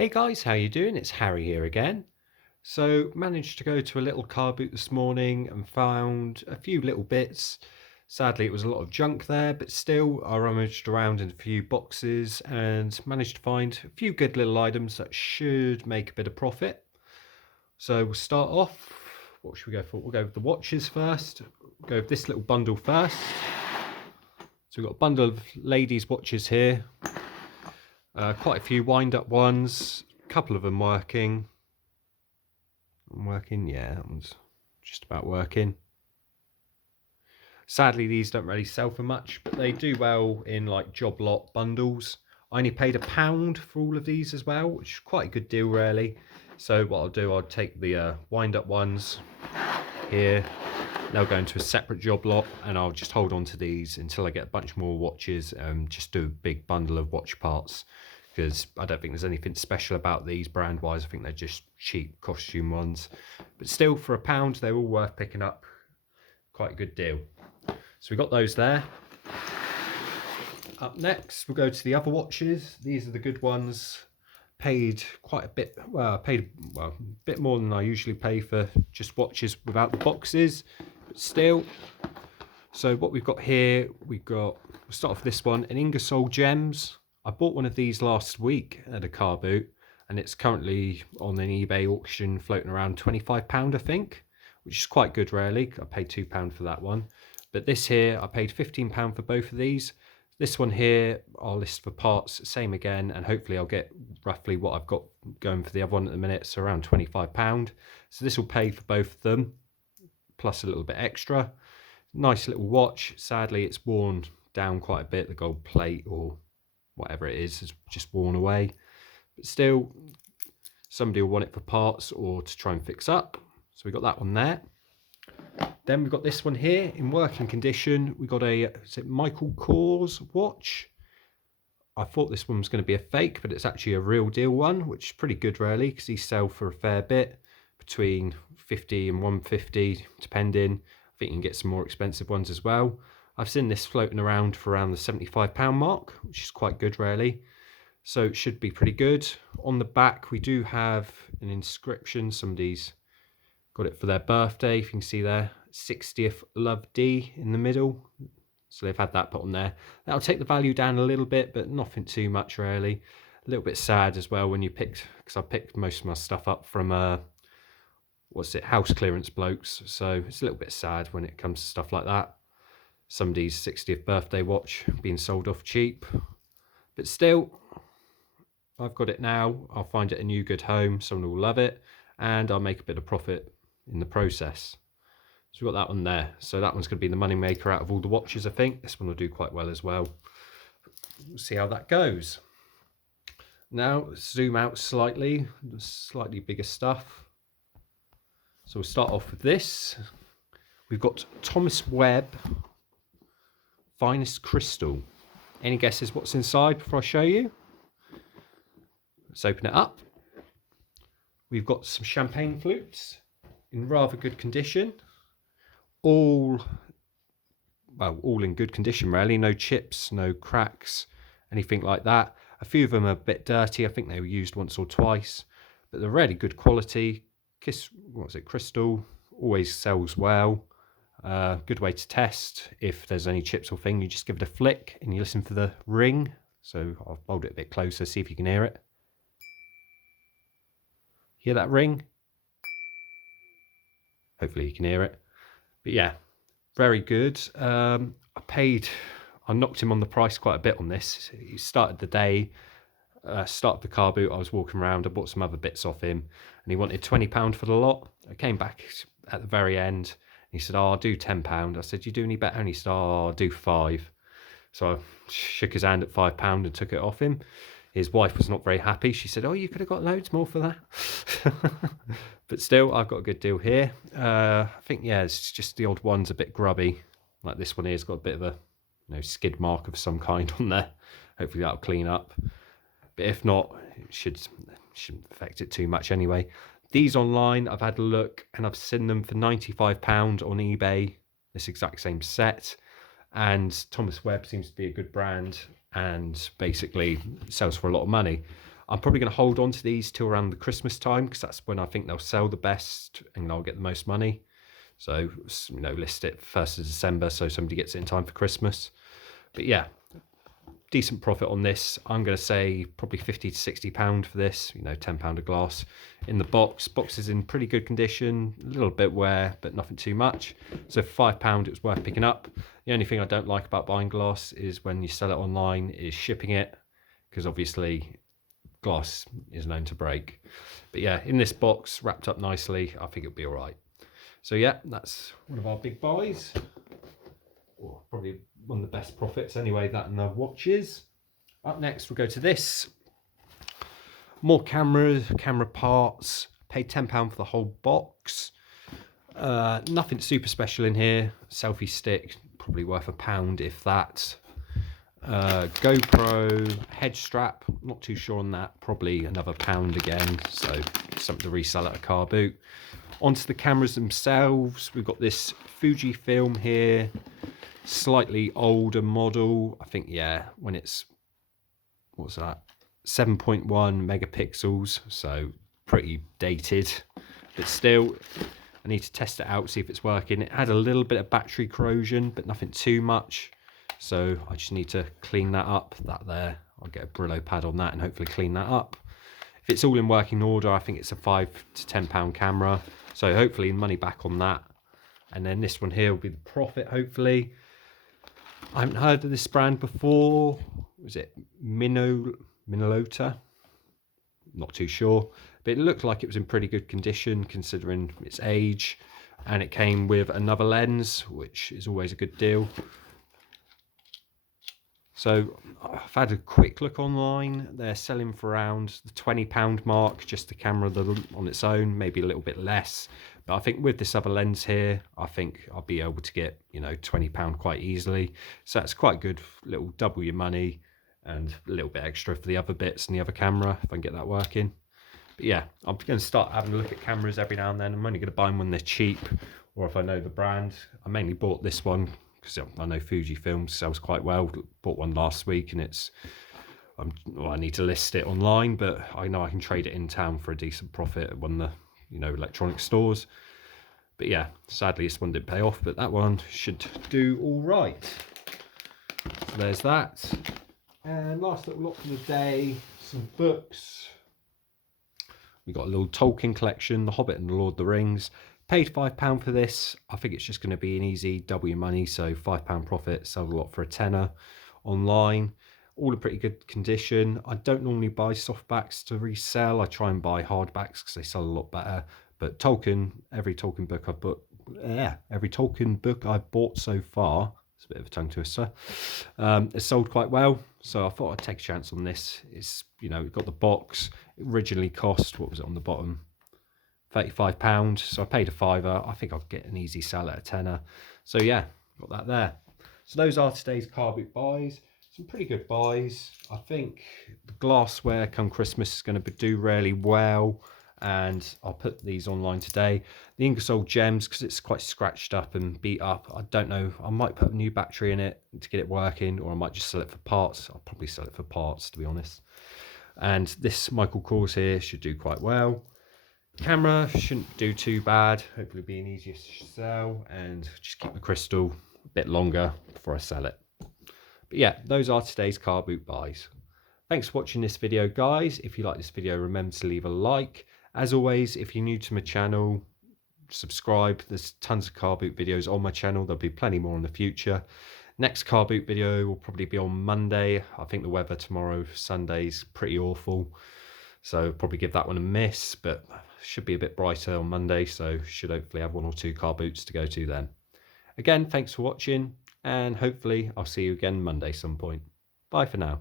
Hey guys, how you doing? It's Harry here again. So managed to go to a little car boot this morning and found a few little bits. Sadly, it was a lot of junk there, but still I rummaged around in a few boxes and managed to find a few good little items that should make a bit of profit. So we'll start off. What should we go for? We'll go with the watches first. We'll go with this little bundle first. So we've got a bundle of ladies' watches here. Quite a few wind-up ones. A couple of them working. Yeah, that one's just about working. Sadly, these don't really sell for much, but they do well in like job lot bundles. I only paid £1 for all of these as well, which is quite a good deal really. So what I'll do, I'll take the wind-up ones here. They'll go into a separate job lot, and I'll just hold on to these until I get a bunch more watches and just do a big bundle of watch parts, because I don't think there's anything special about these brand wise. I think they're just cheap costume ones, but still for £1 they're all worth picking up. Quite a good deal. So we got those there. Up next we'll go to the other watches. These are the good ones. Paid quite a bit, well, I paid a bit more than I usually pay for just watches without the boxes, but still. So what we've got here, we'll start off with this one, an Ingersoll Gems. I bought one of these last week at a car boot, and it's currently on an eBay auction floating around £25, I think, which is quite good really. I paid £2 for that one. But this here, I paid £15 for both of these. This one here, I'll list for parts, same again, and hopefully I'll get roughly what I've got going for the other one at the minute, so around £25. So this will pay for both of them, plus a little bit extra. Nice little watch. Sadly, it's worn down quite a bit. The gold plate or whatever it is has just worn away. But still, somebody will want it for parts or to try and fix up. So we got that one there. Then we've got this one here in working condition. We got is it Michael Kors watch. I thought this one was going to be a fake, but it's actually a real deal one, which is pretty good really, because these sell for a fair bit, between 50 and 150 depending. I think you can get some more expensive ones as well. I've seen this floating around for around the £75 mark, which is quite good really. So it should be pretty good. On the back we do have an inscription. Somebody's got it for their birthday, if you can see there, 60th Love D in the middle. So they've had that put on there. That'll take the value down a little bit, but nothing too much really. A little bit sad as well when you picked, because I picked most of my stuff up from house clearance blokes. So it's a little bit sad when it comes to stuff like that. Somebody's 60th birthday watch being sold off cheap. But still, I've got it now. I'll find it a new good home. Someone will love it, and I'll make a bit of profit in the process. So we've got that one there. So that one's going to be the money maker out of all the watches, I think. This one will do quite well as well. We'll see how that goes. Now zoom out slightly bigger stuff. So we'll start off with this. We've got Thomas Webb Finest Crystal. Any guesses what's inside before I show you? Let's open it up. We've got some champagne flutes in rather good condition. All in good condition really. No chips, no cracks, anything like that. A few of them are a bit dirty. I think they were used once or twice, but they're really good quality. Crystal always sells well. Good way to test if there's any chips or thing. You just give it a flick and you listen for the ring. So I'll hold it a bit closer, see if you can hear it. Hear that ring? Hopefully you can hear it. But yeah, very good. I knocked him on the price quite a bit on this. He started the day, started the car boot. I was walking around. I bought some other bits off him, and he wanted £20 for the lot. I came back at the very end, and he said, "Oh, I'll do £10." I said, "You do any better?" And he said, "Oh, I'll do £5." So I shook his hand at £5 and took it off him. His wife was not very happy. She said, "Oh, you could have got loads more for that." But still, I've got a good deal here. I think, yeah, it's just the odd one's a bit grubby. Like this one here has got a bit of a skid mark of some kind on there. Hopefully that'll clean up. But if not, it shouldn't affect it too much anyway. These online, I've had a look, and I've seen them for £95 on eBay, this exact same set. And Thomas Webb seems to be a good brand and basically sells for a lot of money. I'm probably going to hold on to these till around the Christmas time, because that's when I think they'll sell the best and I'll get the most money. So, you know, list it 1st of December so somebody gets it in time for Christmas. But yeah, decent profit on this. I'm going to say probably £50 to £60 for this, you know, £10 a glass. In the box is in pretty good condition, a little bit wear, but nothing too much. So for £5 it was worth picking up. The only thing I don't like about buying glass is when you sell it online is shipping it, because obviously glass is known to break. But yeah, in this box, wrapped up nicely, I think it'll be all right. So yeah, that's one of our big buys. Or probably one of the best profits anyway, that and the watches. Up next, we'll go to this. More cameras, camera parts. Paid £10 for the whole box. Nothing super special in here. Selfie stick, probably worth £1 if that. GoPro head strap, not too sure on that, probably another £1 again, so something to resell at a car boot. Onto the cameras themselves, we've got this Fuji film here, slightly older model. I think, yeah, when it's, what's that, 7.1 megapixels, so pretty dated, but still I need to test it out, see if it's working. It had a little bit of battery corrosion, but nothing too much, so I just need to clean that up. That there, I'll get a Brillo pad on that and hopefully clean that up. If it's all in working order, I think it's a £5 to £10 camera, so hopefully money back on that. And then this one here will be the profit, hopefully. I haven't heard of this brand before. Was it Minolta? Not too sure, but it looked like it was in pretty good condition considering its age, and it came with another lens, which is always a good deal. So I've had a quick look online. They're selling for around the £20 mark, just the camera on its own, maybe a little bit less. But I think with this other lens here, I think I'll be able to get, you know, £20 quite easily. So that's quite good, little double your money and a little bit extra for the other bits and the other camera, if I can get that working. But yeah, I'm going to start having a look at cameras every now and then. I'm only going to buy them when they're cheap, or if I know the brand. I mainly bought this one because I know Fujifilm sells quite well. Bought one last week, and it's well, I need to list it online, but I know I can trade it in town for a decent profit at one of the, you know, electronic stores. But yeah, sadly this one didn't pay off, but that one should do all right. So there's that. And last little lot for the day, some books. We got a little Tolkien collection, The Hobbit and the Lord of the Rings. Paid £5 for this. I think it's just going to be an easy double your money, so £5 profit, sold a lot for a tenner online. All in pretty good condition. I don't normally buy softbacks to resell. I try and buy hardbacks because they sell a lot better. But Tolkien, every Tolkien book I've bought so far, it's a bit of a tongue twister, it's sold quite well. So I thought I'd take a chance on this. It's, you know, we've got the box. It originally cost, what was it on the bottom? £35. So I paid a fiver. I think I'll get an easy sell at a tenner. So yeah, got that there. So those are today's car boot buys. Some pretty good buys. I think the glassware come Christmas is going to do really well, and I'll put these online today. The Ingersoll gems, because it's quite scratched up and beat up, I don't know, I might put a new battery in it to get it working, or I might just sell it for parts. I'll probably sell it for parts, to be honest. And this Michael Kors here should do quite well. Camera shouldn't do too bad, hopefully be an easier sell, and just keep the crystal a bit longer before I sell it. But yeah, those are today's car boot buys. Thanks for watching this video, guys. If you like this video, remember to leave a like. As always, if you're new to my channel, subscribe. There's tons of car boot videos on my channel. There'll be plenty more in the future. Next car boot video will probably be on Monday. I think the weather tomorrow, Sunday's pretty awful, so probably give that one a miss, but should be a bit brighter on Monday, so should hopefully have one or two car boots to go to then. Again, thanks for watching, and hopefully I'll see you again Monday some point. Bye for now.